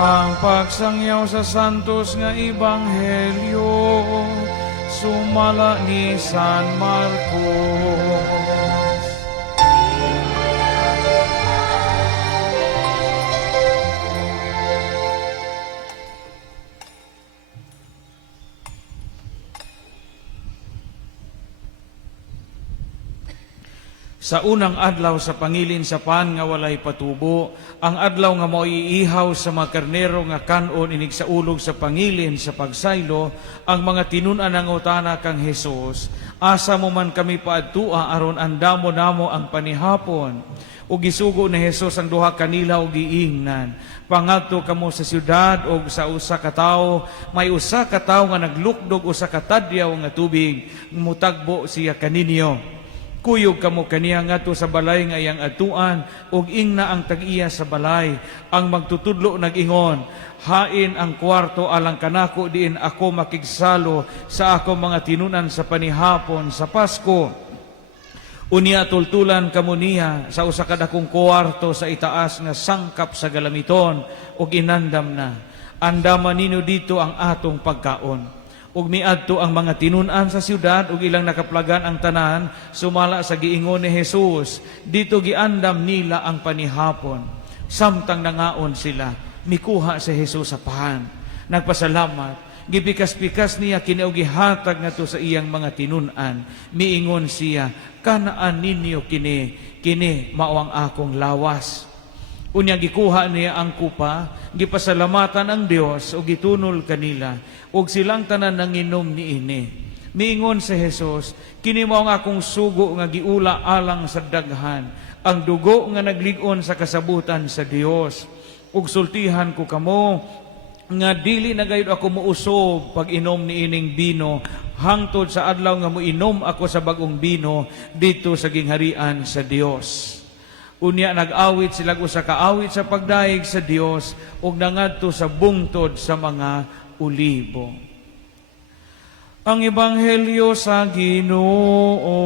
Ang pagsangyaw sa santos nga ebanghelyo sumala ni San Marcos. Sa unang adlaw sa pangilin sa pan nga walay patubo, ang adlaw nga moiihaw sa mga karnero nga kanon inig sa ulog sa pangilin sa pagsaylo, ang mga tinun-an ng utana kang Hesus, asa mo man kami paadtua aron andamo namo ang panihapon. Ug gisugo ni Hesus ang duha kanila ug giingnan. Pangadto kamo sa siyudad ug sa usa ka tawo, may usa ka tawo nga naglukdog usa ka tadyaw nga tubig, mutagbo siya kaninyo. Kuyog kamo kaniya ngadto sa balay nga iyang atuan ug ingna ang tag-iya sa balay. Ang magtutudlo nag-ingon, hain ang kwarto alang kanako diin ako makigsalo sa ako mga tinunan sa panihapon sa Pasko. Unya tultulan kamo niya sa usa ka dakong kwarto sa itaas nga sangkap sa galamiton ug inandam na. Andaman ninyo dito ang atong pagkaon. Ug miadto ang mga tinun-an sa siyudad ug ilang nakaplagan ang tanan sumala sa giingon ni Hesus. Dito giandam nila ang panihapon. Samtang nangaon sila, mikuha si Hesus sa pahan. Nagpasalamat, gipikas-pikas niya kini og gihatag ngadto sa iyang mga tinun-an. Miingon siya, kanaan ninyo kini mao ang akong lawas. Unya gikuha niya ang kupa, gipasalamatan ang Dios ug gitunol kanila, ug silang tanan nanginom niini. Miingon si Hesus, kini mao ang akong sugo nga giula alang sa daghan, ang dugo nga naglig-on sa kasabutan sa Dios. Ug sultihan ko kamo nga dili na gayud ako muusob pag inom niining bino hangtod sa adlaw nga moinom ako sa bagong bino dito sa gingharian sa Dios. Unya nag-awit sila usa ka awit sa pagdaig sa Dios ug nangadto sa bungtod sa mga ulibo. Ang ebanghelyo sa Ginoo.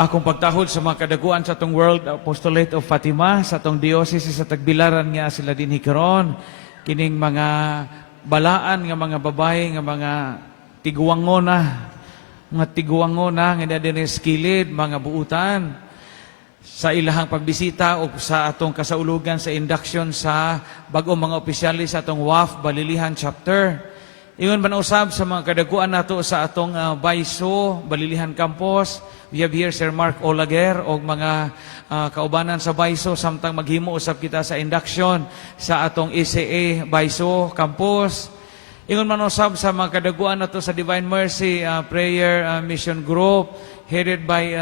Akong pagtahod sa mga kadaguan sa atong World Apostolate of Fatima, sa atong diocese sa Tagbilaran nga sila din hikaron, kining mga balaan nga mga babae nga mga tiguwangona, nga din skilid, mga buutan, sa ilahang pagbisita o sa atong kasaulugan sa induction sa bagong mga opisyalis sa atong WAF Balilihan Chapter. Ingon man usab sa mga kadaguan nato sa atong Baiso, Balilihan Campus. We have here Sir Mark Olaguer o mga kaubanan sa Baiso samtang maghimo usab kita sa induction sa atong ECA Baiso Campus. Ingon man usab sa mga kadaguan nato sa Divine Mercy Prayer Mission Group headed by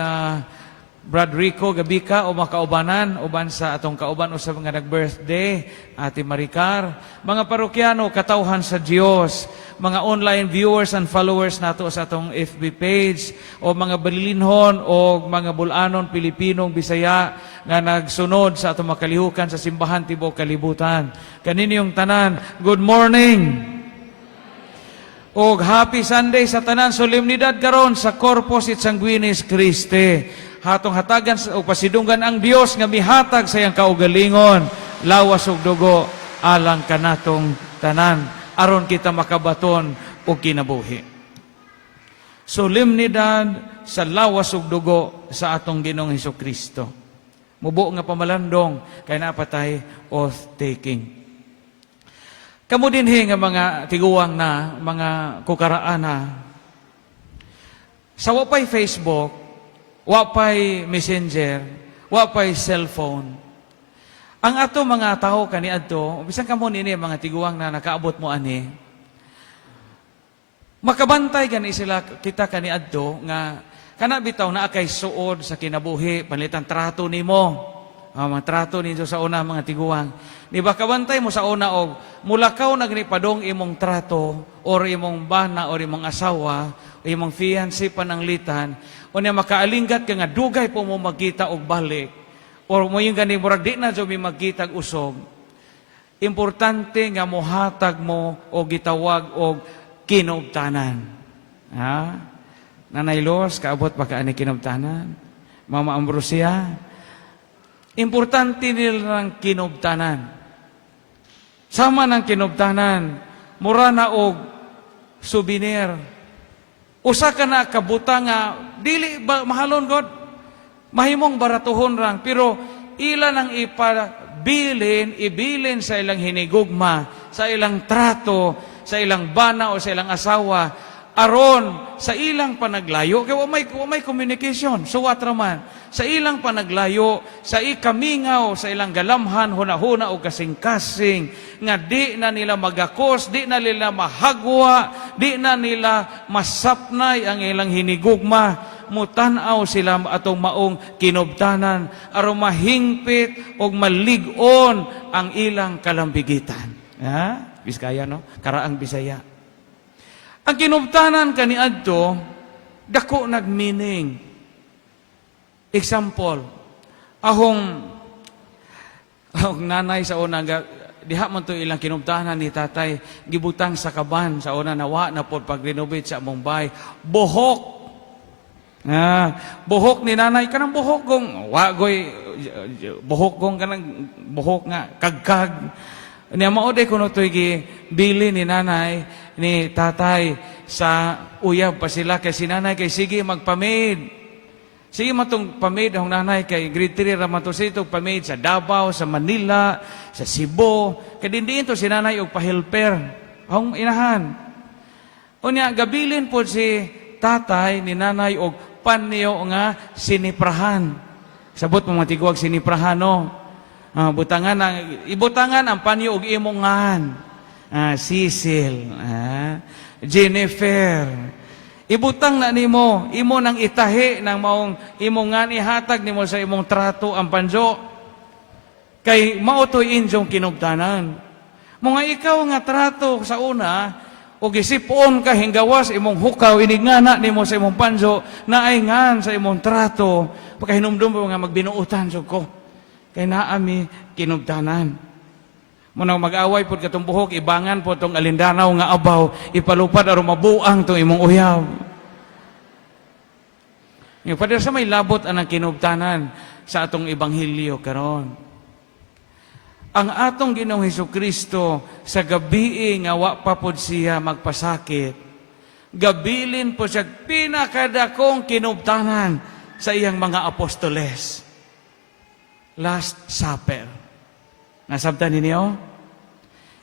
Brad Rico Gabika o mga kaubanan, uban sa atong kauban usab nga nag-birthday, Ate Maricar, mga parokyano, katawhan sa Dios, mga online viewers and followers nato sa atong FB page, o mga balilinhon o mga bulanon, Pilipinong, Bisaya, nga nagsunod sa atong makalihukan sa simbahan tibok kalibutan. Kaninyong tanan, good morning! O happy Sunday sa tanan, solemnidad karon sa Corpus et Sanguinis Christi. Hatong hatagan o pasidunggan ang Dios nga mihatag sa iyang kaugalingon, lawas ug dugo alang kanatong tanan aron kita makabaton og kinabuhi. Solemnidad sa lawas ug dugo sa atong Ginoong Hesukristo. Mubo nga pamalandong kay napatay oath taking. Kamo dinhi nga mga tiguwang na mga kukaraan na sa wapay Facebook, wapay messenger, wapay cellphone. Ang ato mga tao kaniadto, bisan kamo nini mga tiguang na nakaabot mo ani, makabantay gani sila kita kaniadto nga kana bitaw na kay suod sa kinabuhi, panlitan trato nimo. Mga trato ninyo sa una mga tiguang. Di ba kabantay mo sa una og mulakaw nagnipadong imong trato or imong bana or imong asawa o imong fiancé pananglitan o niya makaalinggat ka nga dugay po mo magkita og balik or mo yung gani murag di na mi magkita og usog. Importante nga mohatag mo o gitawag og kinubtanan. Ha? Nanay Los, kaabot pa ka ani kinubtanan? Mama Ambrosia, importante nilang kinubtanan. Sama ng kinubtanan, mura na og souvenir. Usa ka na kabuta nga, dili ba, mahalon God, mahimong baratuhon rang, pero ilan ang ibilin sa ilang hinigugma, sa ilang trato, sa ilang bana o sa ilang asawa, aron sa ilang panaglayo, kaya wa may communication, suwat raman, sa ilang panaglayo, sa ikamingaw, sa ilang galamhan, hunahuna o kasing-kasing, nga di na nila magakos, di na nila mahagwa, di na nila masapnay ang ilang hinigugma, mutanaw sila atong maong kinubtanan, aron mahingpit o malig-on ang ilang kalambigitan. Ha? Biskaya, no? Karaang Bisaya. Ang kinubtanan kaniadto, dako nag-meaning. Example, ahong nanay sa una, diha man to ilang kinubtanan ni tatay, gibutang sa kaban, sa una nawa na po pag-renovate sa Mumbai, buhok. Buhok ni nanay, kanang buhok gong, wagoy, buhok gong, kanang buhok nga, kagkag. Niya maoday kuno to'y bili ni nanay, ni tatay, sa uyab pa sila kay si nanay kay sige magpamid. Sige matong pamid ang nanay kay grade 3 raman to sa itong pamid sa Davao, sa Manila, sa Cebu. Kay dindiin to si nanay og pa-helper. Ang inahan. Unya gabilin po si tatay ni nanay og panyo nga siniprahan. Sabot mo matigwag siniprahan no. Ibutangan ang panyo og imongan. Cecil, Jennifer. Ibutang na nimo, imo nang itahi ng maong imongan ihatag nimo sa imong trato ang panjo. Kay mautoy injong kinubtanan. Mga ikaw nga trato sa una, o gisipon ka hinggawas imong hukaw, inigngana nimo sa imong panjo, naingan sa imong trato, pagkahinumdum mo nga magbinuutan so ko. Kay naami kinubtanan. Munang mag-away po katong buhok, ibangan po itong alindanaw nga abaw, ipalupad aron mabuang itong imong uyaw. Yung Father, sa may labot anang kinubtanan sa atong Ebanghelyo karon. Ang atong Ginoong Hesukristo sa gabi nga wa pa pod siya magpasakit, gabilin po siya pinakadakong kinubtanan sa iyang mga apostoles. Last Supper. Nasabtan ninyo?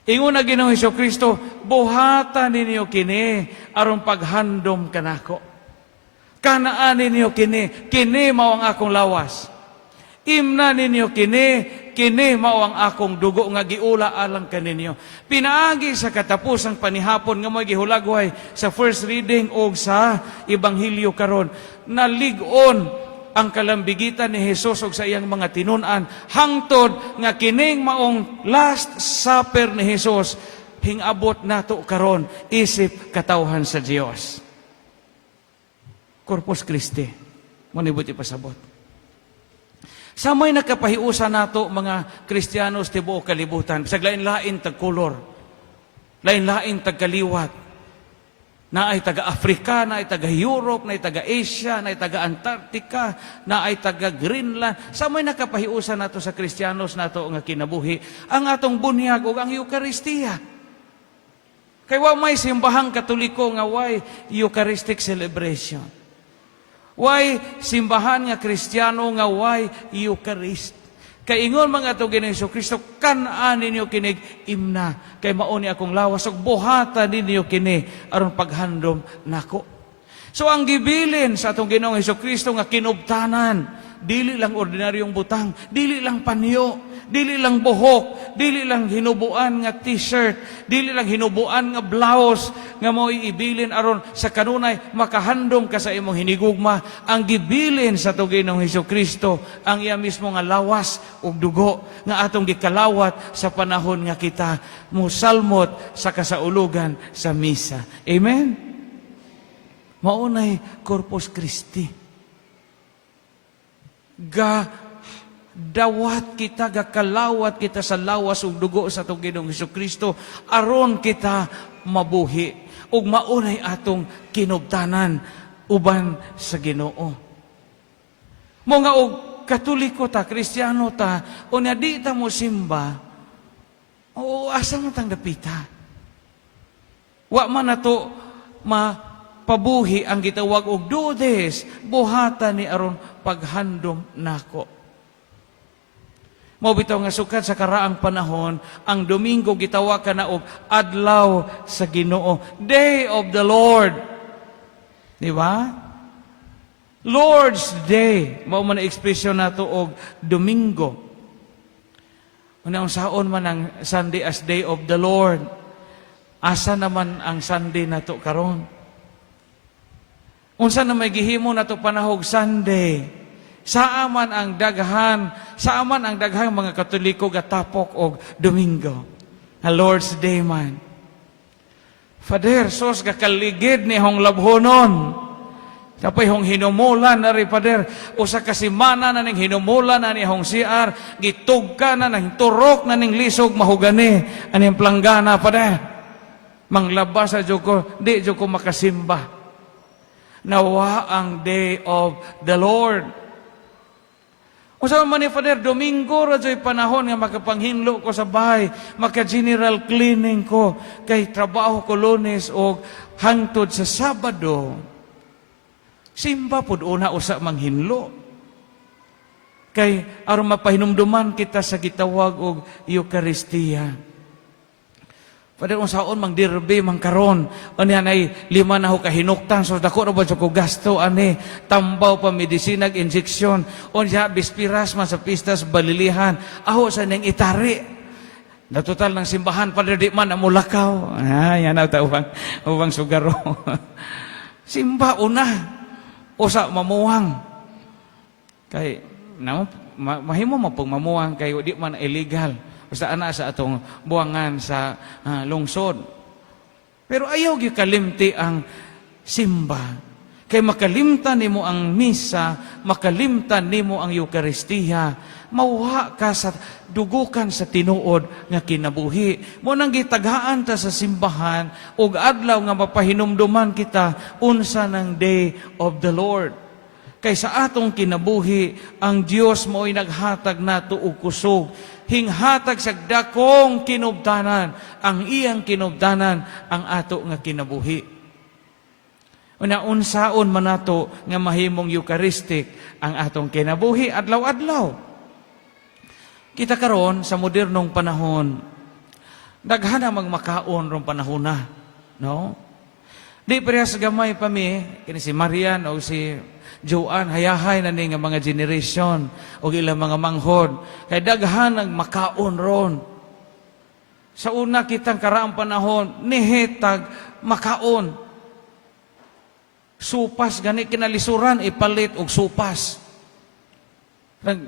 Ingon na Ginoong Hesukristo, buhatan ninyo kini aron paghandom kanako. Kanaan ninyo kini mao ang akong lawas. Imna ninyo kini mao ang akong dugo nga giula alang kaninyo. Pinaagi sa katapusang panihapon nga mo'y gihulagway sa first reading o sa Ebanghelyo karon, nalig-on ang kalambigitan ni Jesus og sa iyang mga tinunan, hangtod nga kining maong last supper ni Jesus, hingabot nato karon isip katawhan sa Dios. Corpus Christi, manibot ipasabot. Sa may nakapahiusa nato mga Kristiyanos tibuok kalibutan, bisag lain-lain tagkulor, lain-lain tagkaliwat, na ay taga-Afrika, na ay taga-Europe, na ay taga-Asia, na ay taga-Antarctica, na ay taga-Greenland. Sa may nakapahiusan nato sa Kristiyanos nato nga kinabuhi, ang atong bunyag o ang Eucharistia. Kay wa may simbahang Katoliko nga way Eucharistic celebration. Way simbahan nga Kristiyano nga way Eucharist. Kay ingon mga ito Ginoong Hesukristo, kanaan ninyo kinig imna, kay mauni akong lawas, ug buhatan ninyo kini, aron paghandom nako. So ang gibilin sa atong Ginoong Hesukristo nga kinubtanan, dili lang ordinaryong butang, dili lang panyo, dili lang buhok, dili lang hinubuan nga t-shirt, dili lang hinubuan nga blouse, nga mo iibilin aron sa kanunay makahandom ka sa imong hinigugma. Ang gibilin sa atong Ginoong Hesukristo, ang iya mismo nga lawas ug dugo nga atong gikalawat sa panahon nga kita musalmot sa kasaulugan sa misa. Amen? Maunay Corpus Christi. Dawat kita, gakalawat kita sa lawas ug dugo sa atong Ginoong Hesukristo aron kita mabuhi. ug maunay atong kinubtanan uban sa Ginoo. Mo nga og Katoliko ta, Kristiyano ta, unya di ta mo simba, o asa man tang dapita? Wa man nato mapabuhi ang gitawag og dudes, buhatan ni aron paghandom nako. Mao bitaw nga sukad sa karaang panahon, ang Domingo gitawag kana og adlaw sa Ginoo, Day of the Lord. Di ba? Lord's Day, mao man ang ekspresyon nato og Domingo. Unang saon man ang Sunday as Day of the Lord. Asa naman ang Sunday nato karon? Unsa na may gihimo nato panahog Sunday? Saaman ang daghan mga Katoliko gatapok og Domingo. A Lord's Day man. Father, sos gakaligid ni hong labhonon. Tapos hong hinumulan na rin, Pader, usa kasimana na ning hinumulan na ni hong CR, gitugka na ng turok na ning lisog mahugani, anong planggana, Pader. Manglabas sa Diyoko, di Diyoko makasimba. Nawa ang Day of the Lord. Usa man ni Pader, Domingo, radyo'y panahon nga makapanghinlo ko sa bahay, maka-general cleaning ko, kay trabaho ko Lunes o hangtod sa Sabado. Simba pud una usa manghinlo. Kay aron mapahinumduman kita sa gitawag og Eucharistia. Padre unsaon mang dirbe mang karon, anihan ay 5 na ho kahinuktan, so dako ra ba ko gasto ani, tambaw pa medisina ag injeksyon, unya bispiras man sa pistas balilihan, aho sa ning itari. Na total ng simbahan Padre di man amulakaw. Yan na ubang sugaro. Simba una. Usa mamuwang kay mahimo man pag mamuwang kay di man illegal basta ana sa atong buwangan sa lungsod, pero ayaw gyud kalimti ang simba kay makalimtan nimo ang misa, makalimtan nimo ang Eucharistia, mauha ka sa dugukan sa tinuod nga kinabuhi mo nang gitaghaan ta sa simbahan ug adlaw nga mapahinumduman kita unsa ng Day of the Lord. Kay sa atong kinabuhi ang Dios mo'y naghatag nato og kusog, hinghatag sa dakong kinubtanan, ang iyang kinubtanan ang ato nga kinabuhi. Una unsaon man nato nga mahimong Eucharistic ang atong kinabuhi adlaw-adlaw. Kita karon sa modernong panahon, daghan na magmakaon rong panahon na, no? Di parehas gamay pa mi, kini si Marian o si Joanne, hayahay na ni nga mga generation o ilang mga manghod, kay daghan nagmakaon ron. Sa una kitang karaang panahon, nihetag makaon. Supas gani kinalisuran ipalit og supas.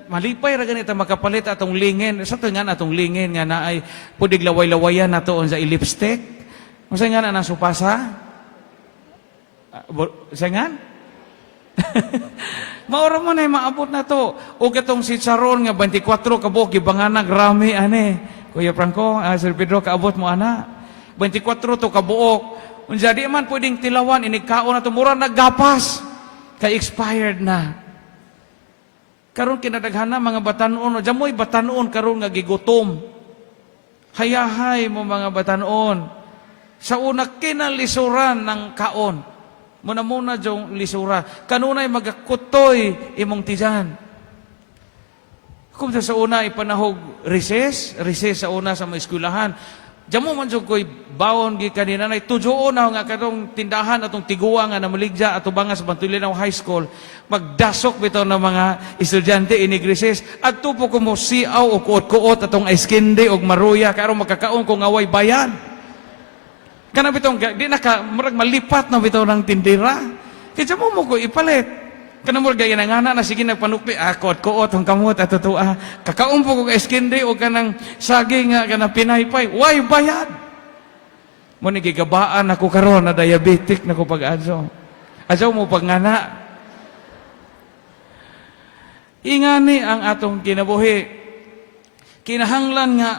Malipay ra ganito makapalit atong lingin. Sa to nga atong lingin nga naay pudig laway-lawayan nato sa lipstick. Unsa nga na supasa? Sangan? Maura mo na maabot na to. O katong si Charon nga 24 kabuok gibanganag rami ani. Kuya Franco, Sir Pedro kaabot mo ana. 24 to kabuok. Unsa di man pwedeng tilawan inigkaon na to mura naggapas. Kay expired na. Karon kinadaghan na mga batanon, jamoy batanon karon nga gigutom. Hayahay mo mga batanon. Sa una kinalisuran ng kaon. Muna jong lisura. Kanunay magakutoy imong tiyan. Kung sa una ipanahog recess sa una sa mga eskwelahan. Jamo man jud koy bawon gi kanina nay tujuon na nga kadong tindahan atong tiguwa nga namaligya ato banga sa Bantulinaw High School magdasok bitaw ng mga estudyante inigreses at tupo ko mo siaw o kuot-kuot atong ice candy og maruya karon makakaon ko ngaway bayan. Kana bitaw di na ka murag malipat na bitaw ng tindera. Kaya mo ko ipalit. Kana murag gaya nga na sige nagpanukli kuot-kuot ang kamot at tutua. Kakaon po ko ice candy o kanang saging nga kanang pinaypay. Way bayad. Mo ni gigabaan ako karon na diabetic na ko pag-adso. Adso mo pagngana. Ingani ang atong kinabuhi. Kinahanglan nga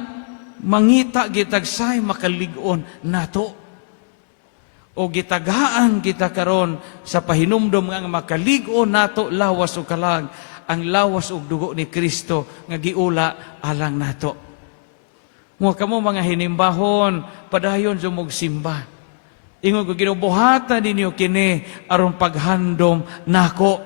mangita gitagsay makaligon nato. o gitagaan kita karon sa pahinumdom nga makaligo nato lawas o kalag ang lawas ug dugo ni Kristo nga giula alang nato. Mo kamo mga hinimbahon, padayon sumog simba. Ingon ko ginubuhatan ninyo kini aron paghandom nako.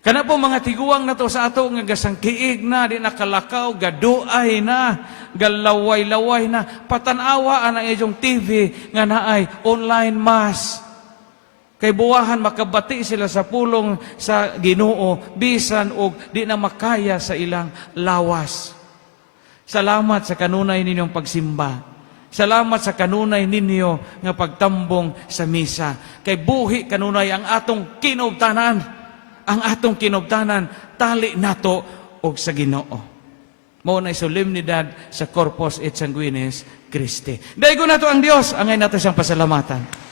Kana po mga tiguang na to sa ato nga gasangkiig na, di nakalakaw, gaduay na, galaway-laway na, patanawa ang iyong TV nga naay online mass. Kay buwahan makabati sila sa pulong sa Ginoo, bisan og di na makaya sa ilang lawas. Salamat sa kanunay ninyong pagsimba. Salamat sa kanunay ninyo nga pagtambong sa misa. Kay buhi kanunay ang atong kinubtanan. Ang atong kinubtanan, tali nato og sa Ginoo. Mao na solemnidad sa Corpus et Sanguinis Christi. Daigo nato ang Dios, angay nato siyang pasalamatan.